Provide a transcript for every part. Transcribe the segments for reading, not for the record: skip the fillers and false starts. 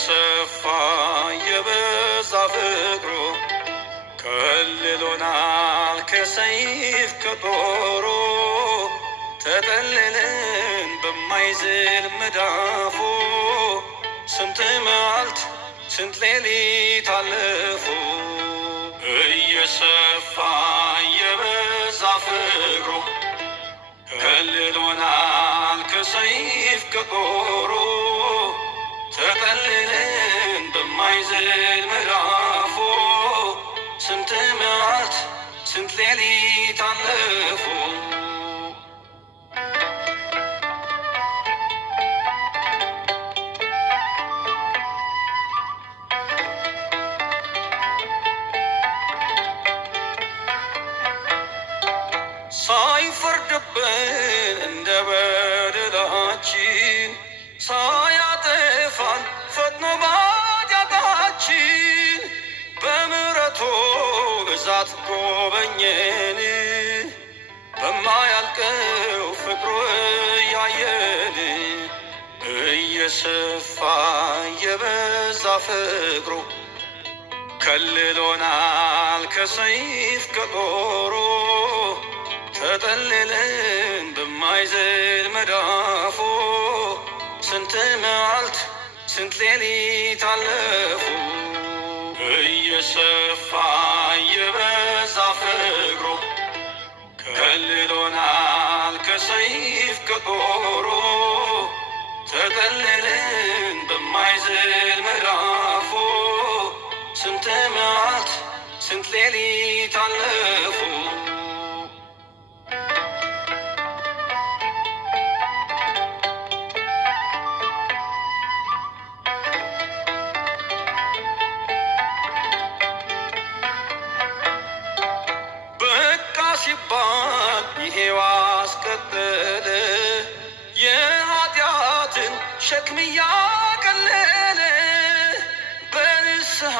እየሰፋ የበዛ ፍቅሩ ከልሎናል ከሰይፍ ከጦሩ ተጠልለን በማይዝል መዳፉ ስንት መዓልት ስንት ሌሊት አለፉ። እየሰፋ የበዛ ፍቅሩ ከልሎናል ከሰይፍ ከጦሩ ተጠልለን በማይዝል መዳፉ ስንት መዓልት ስንት ሌሊት አለፉ። ሳይፈርድብን እንደ በደላችን ሳያጠፋን ፈጥኖ በኃጢአታችን በምሕረቱ ብዛት ጎበኘን በማያልቀው ፍቅሩ እያየን እየሰፋ የበዛ ፍቅሩ ከልሎናል ከሰይፍ ከጦሩ ተጠልለን በማይዝል መዳፉ ስንት መዓልት ስንት ሌሊት አለፉ። እየሰፋ የበዛ ፍቅሩ ከልሎናል ከሰይፍ ከጦሩ ተጠልለን በማይዝል መዳፉ ስንት መዓልት ስንት ሌሊት አለፉ። ሲባል ይሄው አስቀጠለ የኃጢአትን ሸክም እያቀለለ በንስሐ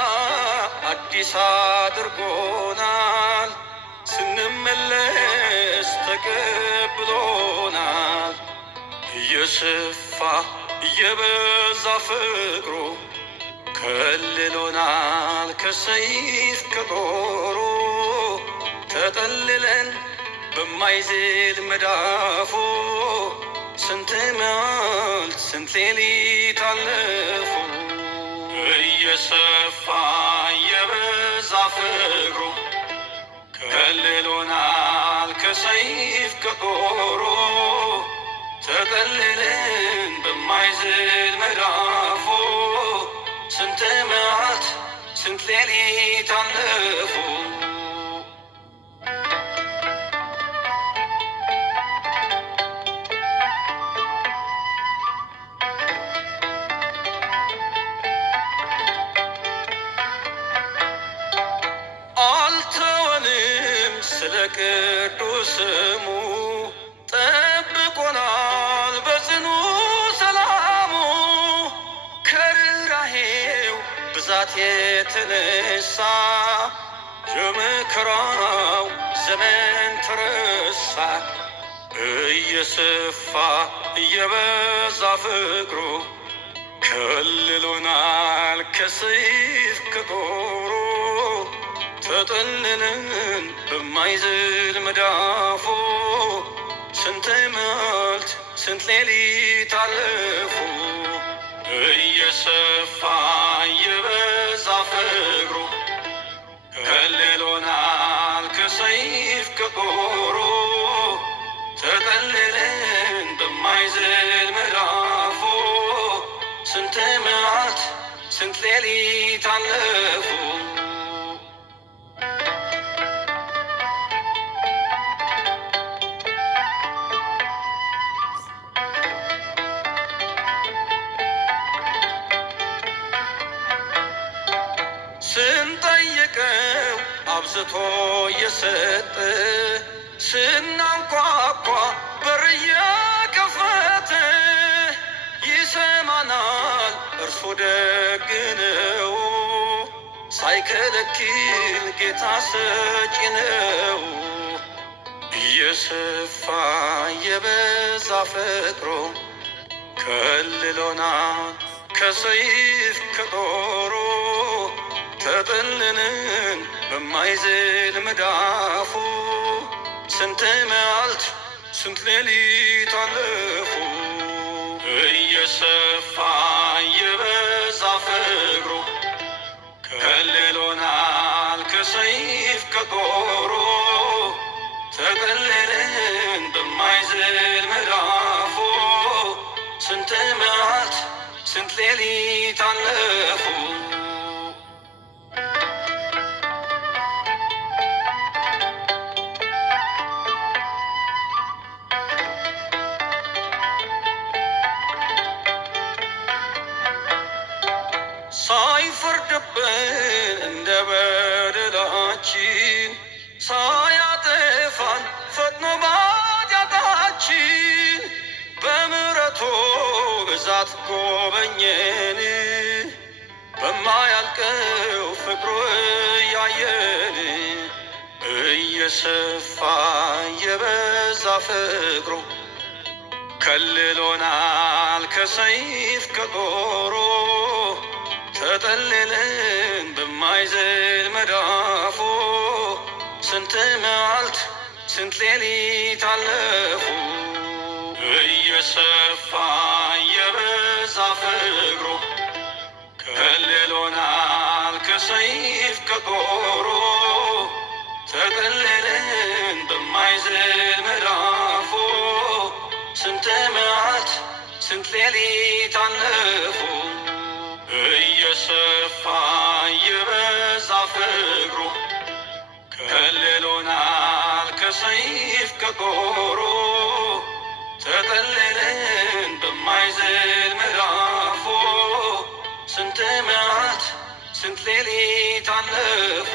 አዲስ አድርጎናል ስንመለስ ተቀብሎናል። እየሰፋ እየበዛ ፍቅሩ ከልሎናል ከሰይፍ ከጦሩ ተጠልለን በማይዝል መዳፉ ስንት መዓልት ስንት ሌሊት አለፉ። እየሰፋ የበዛ ፍቅሩ ከልሎናል ከሰይፍ ከጦሩ ተጠልለን በማይዝል መዳፉ ስንት መዓልት ስንት ሌሊት አለፉ። አልተወንም ስለ ቅዱስ ስሙ ጠብቆናል በጽኑ ሰላሙ ከርኅራኄው ብዛት የተነሳ የመከራው ዘመን ተረሳ። እየሰፋ እየበዛ ፍቅሩ ከልሎናል ከሰይፍ ከጦሩ ተጠልለን በማይዝል መዳፉ ስንት መዓልት ስንት ሌሊት አለፉ። እየሰፋ የበዛ ፍቅሩ ከልሎናል ከሰይፍ ከጦሩ ተጠልለን በማይዝል መዳፉ ስንት መዓልት ስንት ሌሊት አለፉ። ስንጠይቀው አብዝቶ የሰጠ ስናንኳኳ በር የከፈተ ይሰማናል እርሱ ደግ ነው ሳይከለክል ጌታ ሰጪ ነው። እየሰፋ የበዛ ፍቅሩ ከልሎናል ከሰይፍ ከጦሩ ተጠልለን በማይዝል መዳፉ ስንት መዓልት ስንት ሌሊት አለፉ። እየሰፋ እየበዛ ፍቅሩ ከልሎናል ከሰይፍ ከጦሩ ተጠልለን በማይዝል መዳፉ ስንት መዓልት ስንት ሌሊት አለፉ። ሳይፈርድብን እንደ በደላችን ሳያጠፋን ፈጥኖ በኃጢአታችን በምሕረቱ ብዛት ጎበኘን በማያልቀው ፍቅሩ እያየን እየሰፋ እየበዛ ፍቅሩ ከልሎናል ከሰይፍ ከጦሩ ተጠልለን በማይዝል መዳፉ ስንት መዓልት ስንት ሌሊት አለፉ። እየሰፋ እየበዛ ፍቅሩ ከልሎናል ከሰይፍ ከጦሩ ተጠልለን በማይዝል መዳፉ ስንት መዓልት ስንት ሌሊት አለፉ። እየሰፋ እየበዛ ፍቅሩ ከልሎናል ከሰይፍ ከጦሩ ተጠልለን በማይዝል መዳፉ ስንት መዓልት ስንት ሌሊት አለፉ።